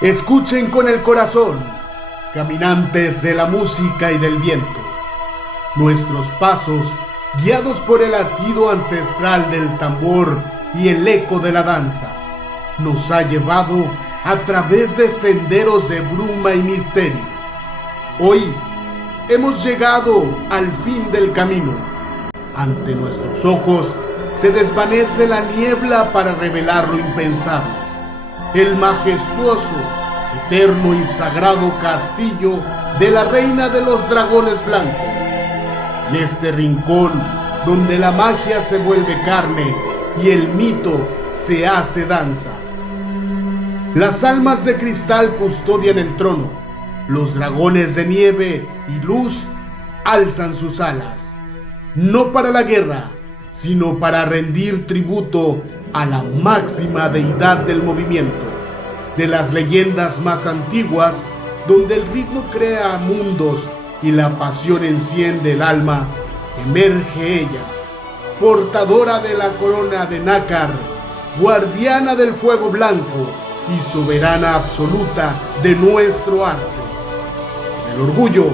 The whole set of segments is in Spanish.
Escuchen con el corazón, caminantes de la música y del viento. Nuestros pasos, guiados por el latido ancestral del tambor y el eco de la danza, nos ha llevado a través de senderos de bruma y misterio. Hoy hemos llegado al fin del camino. Ante nuestros ojos se desvanece la niebla para revelar lo impensable. El majestuoso, eterno y sagrado castillo de la reina de los dragones blancos. En este rincón donde la magia se vuelve carne y el mito se hace danza. Las almas de cristal custodian el trono. Los dragones de nieve y luz alzan sus alas. No para la guerra, sino para rendir tributo a la máxima deidad del movimiento, de las leyendas más antiguas, donde el ritmo crea mundos y la pasión enciende el alma. Emerge ella, portadora de la corona de nácar, guardiana del fuego blanco y soberana absoluta de nuestro arte. Con el orgullo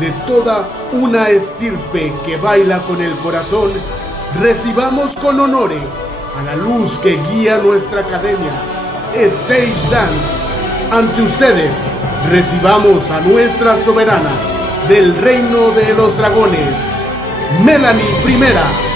de toda una estirpe que baila con el corazón, recibamos con honores a la luz que guía nuestra academia, Stage Dance. Ante ustedes, recibamos a nuestra soberana del reino de los dragones, Melanie I.